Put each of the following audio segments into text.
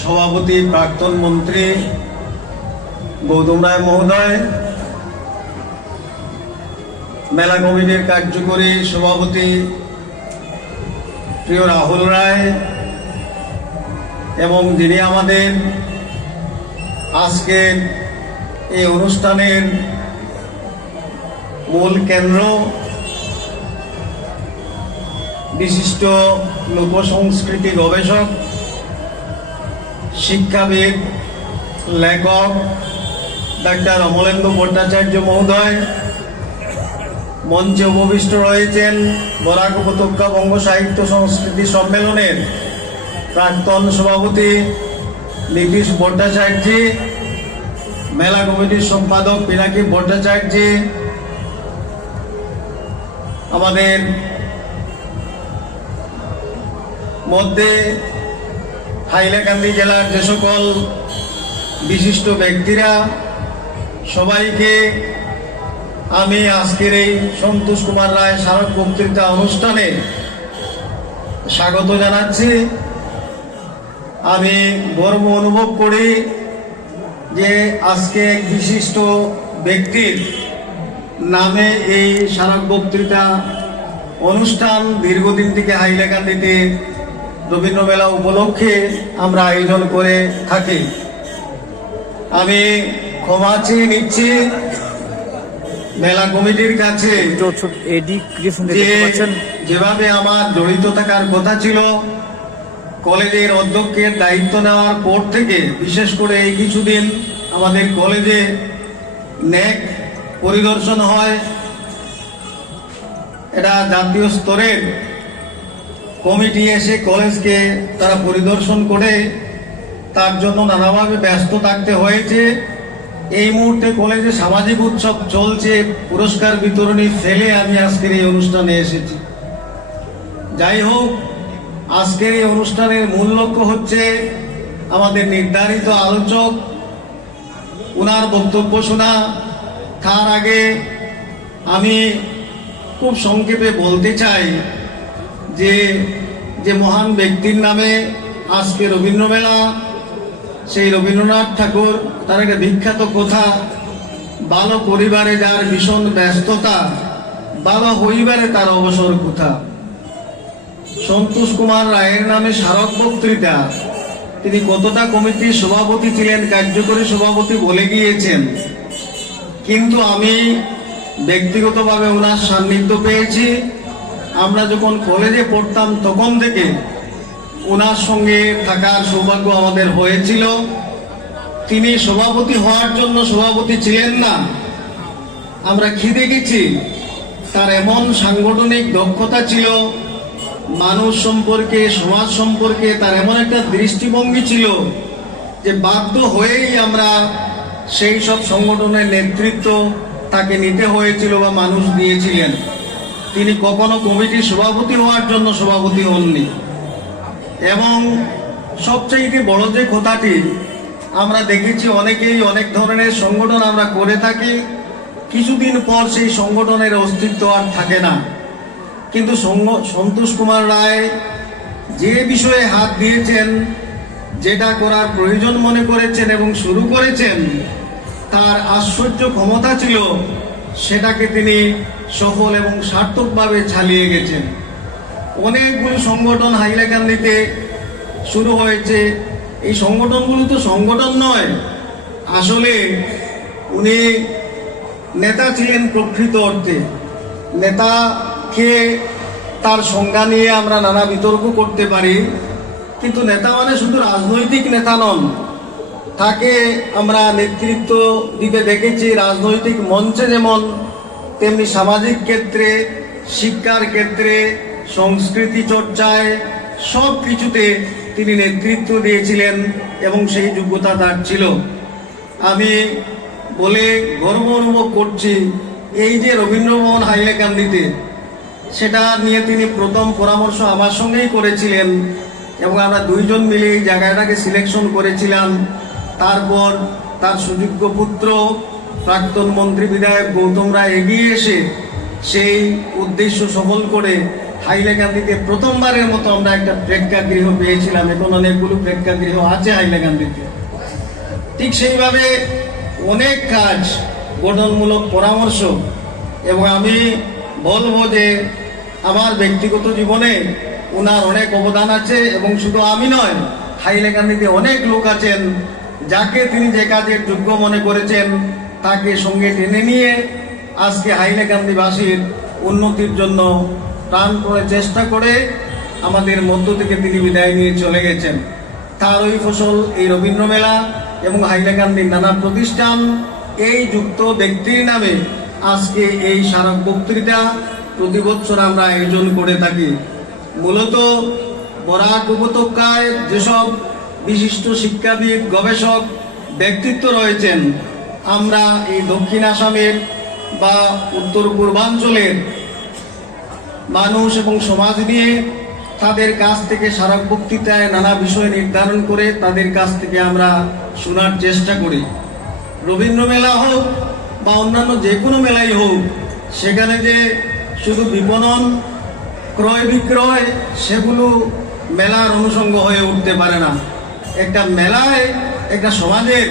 সভাপতি প্রাক্তন মন্ত্রী গৌতম রায় মহোদয়, মেলা কমিটির কার্যকরী সভাপতি প্রিয় রাহুল রায় এবং যিনি আমাদের আজকের এই অনুষ্ঠানের মূল কেন্দ্র, বিশিষ্ট লোকসংস্কৃতি গবেষক শিক্ষাবিদ, লেখক ডাক্তার অমলেন্দু ভট্টাচার্য মহোদয়, মঞ্চে উপবিষ্ট রয়েছেন বরাক উপত্যকা বঙ্গ সাহিত্য সংস্কৃতি সম্মেলনের প্রাক্তন সভাপতি নীতিশ ভট্টাচার্য, মেলা কমিটির সম্পাদক পিনাকি ভট্টাচার্য, আমাদের মধ্যে হাইলাকান্দি জেলার যে সকল বিশিষ্ট ব্যক্তিরা, সবাইকে আমি আজকের এই সন্তোষ কুমার রায় স্মারক বক্তৃতা অনুষ্ঠানে স্বাগত জানাচ্ছি। আমি গর্ব অনুভব করি যে আজকে এক বিশিষ্ট ব্যক্তির নামে এই স্মারক বক্তৃতা অনুষ্ঠান দীর্ঘদিন থেকে হাইলাকান্দিতে রবীন্দ্র মেলা উপলক্ষে আমরা আয়োজন করে থাকি। আমি ক্ষমা চেয়ে নিচ্ছি মেলা কমিটির কাছে যেভাবে আমার জড়িত থাকার কথা ছিল কলেজের অধ্যক্ষের দায়িত্ব নেওয়ার পর থেকে বিশেষ করে এই কিছুদিন আমাদের কলেজে ন্যাক পরিদর্শন হয়। এটা জাতীয় স্তরের কমিটি এসে কলেজকে তারা পরিদর্শন করে তার জন্য নানাভাবে ব্যস্ত থাকতে হয়েছে। এই মুহূর্তে কলেজে সামাজিক উৎসব চলছে, পুরস্কার বিতরণী ফেলে আমি আজকের এই অনুষ্ঠানে এসেছি। যাই হোক, আজকের এই অনুষ্ঠানের মূল লক্ষ্য হচ্ছে আমাদের নির্ধারিত আলোচক ওনার বক্তব্য শোনা। তার আগে আমি খুব সংক্ষেপে বলতে চাই যে যে মহান ব্যক্তির নামে আজকে রবীন্দ্র মেলা সেই রবীন্দ্রনাথ ঠাকুর, তার একটা বিখ্যাত কথা ভালো পরিবারে যার ভীষণ ব্যস্ততা, বাবা হইবারে তার অবসর কোথা? সন্তোষ কুমার রায়ের নামে স্মারক বক্তৃতা, তিনি কতটা কমিটির সভাপতি ছিলেন, কার্যকরী সভাপতি বলে গিয়েছেন। কিন্তু আমি ব্যক্তিগতভাবে ওনার সান্নিধ্য পেয়েছি। আমরা যখন কলেজে পড়তাম, তখন থেকে ওনার সঙ্গে থাকার সৌভাগ্য আমাদের হয়েছিল। তিনি সভাপতি হওয়ার জন্য সভাপতি ছিলেন না। আমরা কি দেখেছি? তার এমন সাংগঠনিক দক্ষতা ছিল, মানুষ সম্পর্কে, সমাজ সম্পর্কে তার এমন একটা দৃষ্টিভঙ্গি ছিল যে বাধ্য হয়েই আমরা সেই সব সংগঠনের নেতৃত্ব তাকে নিতে হয়েছিল বা মানুষ দিয়েছিলেন। তিনি কখনো কমিটির সভাপতি হওয়ার জন্য সভাপতি হননি। এবং সবচেয়ে বড় যে কথাটি আমরা দেখেছি, অনেকেই অনেক ধরনের সংগঠন আমরা করে থাকি, কিছুদিন পর সেই সংগঠনের অস্তিত্ব আর থাকে না। কিন্তু সন্তোষ কুমার রায় যে বিষয়ে হাত দিয়েছেন, যেটা করার প্রয়োজন মনে করেছেন এবং শুরু করেছেন, তার আশ্চর্য ক্ষমতা ছিল সেটাকে তিনি সফল এবং সার্থকভাবে চালিয়ে গেছেন। অনেকগুলো সংগঠন হাইলাকান্দিতে শুরু হয়েছে। এই সংগঠনগুলো তো সংগঠন নয়। আসলে উনি নেতা ছিলেন প্রকৃত অর্থে। নেতাকে তার সংজ্ঞা নিয়ে আমরা নানা বিতর্ক করতে পারি, কিন্তু নেতা মানে শুধু রাজনৈতিক নেতা নন। তাকে আমরা নেতৃত্ব দিতে দেখেছি রাজনৈতিক মঞ্চে যেমন, তেমনি সামাজিক ক্ষেত্রে, শিক্ষার ক্ষেত্রে, সংস্কৃতি চর্চায়, সব কিছুতে তিনি নেতৃত্ব দিয়েছিলেন এবং সেই যোগ্যতা তার ছিল। আমি বলে গর্ব অনুভব করছি এই যে রবীন্দ্রমোহন হাইলাকান্দিতে, সেটা নিয়ে তিনি প্রথম পরামর্শ আমার সঙ্গেই করেছিলেন এবং আমরা দুইজন মিলে এই জায়গাটাকে সিলেকশন করেছিলাম। তারপর তার সুযোগ্য পুত্র, প্রাক্তন মন্ত্রী বিধায়ক গৌতম রায় এগিয়ে এসে সেই উদ্দেশ্য সফল করে হাইলাকান্দিতে প্রথমবারের মতো আমরা একটা প্রেক্ষাগৃহ পেয়েছিলাম। এখন অনেকগুলো প্রেক্ষাগৃহ আছে হাইলাকান্দিতে। ঠিক সেইভাবে অনেক কাজ, গঠনমূলক পরামর্শ এবং আমি বলব যে আমার ব্যক্তিগত জীবনে ওনার অনেক অবদান আছে এবং শুধু আমি নয়, হাইলাকান্দিতে অনেক লোক আছেন যাকে তিনি যে কাজের যোগ্য মনে করেছেন, তাকে সঙ্গে টেনে নিয়ে আজকে হাইলাকান্দিবাসীর উন্নতির জন্য প্রাণপণে চেষ্টা করে আমাদের মধ্য থেকে তিনি বিদায় নিয়ে চলে গেছেন। তার ওই ফসল, এই রবীন্দ্র মেলা এবং হাইলাকান্দির নানা প্রতিষ্ঠান, এই যুক্ত ব্যক্তির নামে আজকে এই স্মারক বক্তৃতা প্রতি বছর আমরা আয়োজন করে থাকি। মূলত বরাক উপত্যকায় যেসব বিশিষ্ট শিক্ষাবিদ, গবেষক, ব্যক্তিত্ব রয়েছেন। আমরা এই দক্ষিণ আসামের বা উত্তর পূর্বাঞ্চলের মানুষ এবং সমাজ নিয়ে তাদের কাছ থেকে স্মারক বক্তৃতায় নানা বিষয় নির্ধারণ করে তাদের কাছ থেকে আমরা শোনার চেষ্টা করি। রবীন্দ্র মেলা হোক বা অন্যান্য যে কোনো মেলাই হোক, সেখানে যে শুধু বিপণন, ক্রয় বিক্রয়, সেগুলো মেলার অনুষঙ্গ হয়ে উঠতে পারে না। একটা মেলায়, একটা সমাজের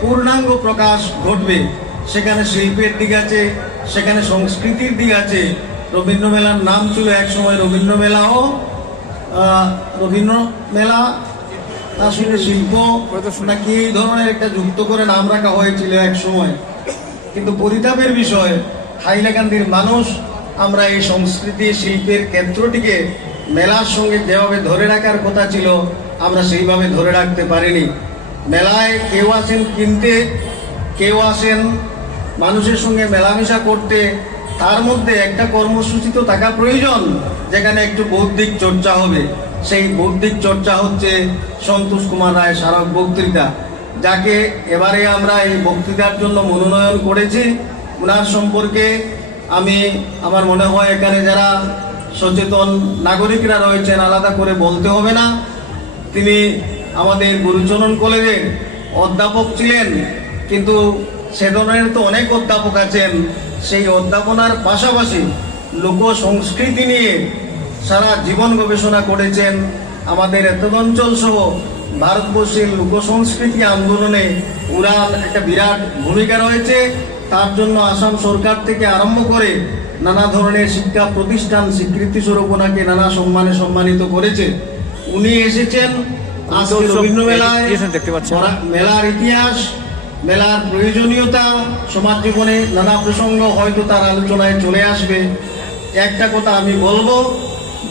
পূর্ণাঙ্গ প্রকাশ ঘটবে। সেখানে শিল্পের দিক আছে, সেখানে সংস্কৃতির দিক আছে। রবীন্দ্র মেলার নাম ছিল একসময় রবীন্দ্র মেলাও। রবীন্দ্র মেলা আসলে শিল্প নাকি এই ধরনের একটা যুক্ত করে নাম রাখা হয়েছিল এক সময়। কিন্তু পরিতাপের বিষয় হাইলাকান্দির মানুষ আমরা এই সংস্কৃতি শিল্পের ক্ষেত্রটিকে মেলার সঙ্গে যেভাবে ধরে রাখার কথা ছিল আমরা সেইভাবে ধরে রাখতে পারিনি। মেলায় কেউ আসেন কিনতে, কেউ আসেন মানুষের সঙ্গে মেলামেশা করতে, তার মধ্যে একটা কর্মসূচি তো থাকা প্রয়োজন, যেখানে একটু বৌদ্ধিক চর্চা হবে। সেই বৌদ্ধিক চর্চা হচ্ছে সন্তোষ কুমার রায় স্মারক বক্তৃতা, যাকে এবারে আমরা এই বক্তৃতার জন্য মনোনয়ন করেছি। ওনার সম্পর্কে আমি, আমার মনে হয় এখানে যারা সচেতন নাগরিকরা রয়েছেন, আলাদা করে বলতে হবে না। তিনি আমাদের গুরুচরণ কলেজের অধ্যাপক ছিলেন, কিন্তু সে ধরনের তো অনেক অধ্যাপক আছেন। সেই অধ্যাপনার পাশাপাশি লোক সংস্কৃতি নিয়ে সারা জীবন গবেষণা করেছেন। আমাদের এত অঞ্চল সহ ভারতবর্ষের লোক সংস্কৃতি আন্দোলনে উড়ান একটা বিরাট ভূমিকা রয়েছে। তার জন্য আসাম সরকার থেকে আরম্ভ করে নানা ধরনের শিক্ষা প্রতিষ্ঠান স্বীকৃতি স্বরূপ ওনাকে নানা সম্মানে সম্মানিত করেছে। উনি এসেছেন আজকে উৎসব রবীন্দ্র মেলায় দেখতে পাচ্ছেন। মেলার ইতিহাস মেলার প্রয়োজনীয়তা সমাজ জীবনে নানা প্রসঙ্গ হয়তো তার আলোচনায় চলে আসবে। একটা কথা আমি বলব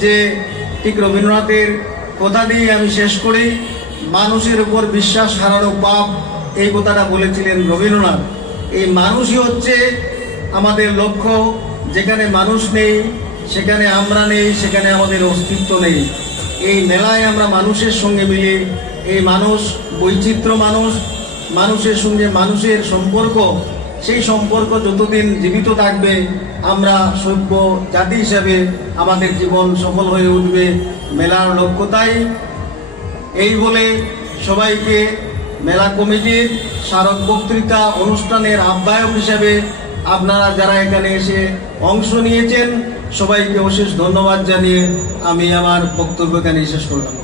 যে ঠিক রবীন্দ্রনাথের কথা দিয়ে আমি শেষ করি। মানুষের উপর বিশ্বাস হারানো পাপ এই কথাটা বলেছিলেন রবীন্দ্রনাথ। এই মানুষই হচ্ছে আমাদের লক্ষ্য। যেখানে মানুষ নেই সেখানে আমরা নেই সেখানে আমাদের অস্তিত্ব নেই। এই মেলায় আমরা মানুষের সঙ্গে মিলে, এই মানুষ বৈচিত্র্য মানুষ, মানুষের সঙ্গে মানুষের সম্পর্ক, সেই সম্পর্ক যতদিন জীবিত থাকবে, আমরা সভ্য জাতি হিসাবে আমাদের জীবন সফল হয়ে উঠবে মেলার লক্ষ্যতাই। এই বলে সবাইকে মেলা কমিটির স্মারক বক্তৃতা অনুষ্ঠানের আহ্বায়ক হিসাবে আপনারা যারা এখানে এসে অংশ নিয়েছেন সবাইকে অশেষ ধন্যবাদ জানিয়ে আমি আমার বক্তব্য এখানে শেষ করলাম।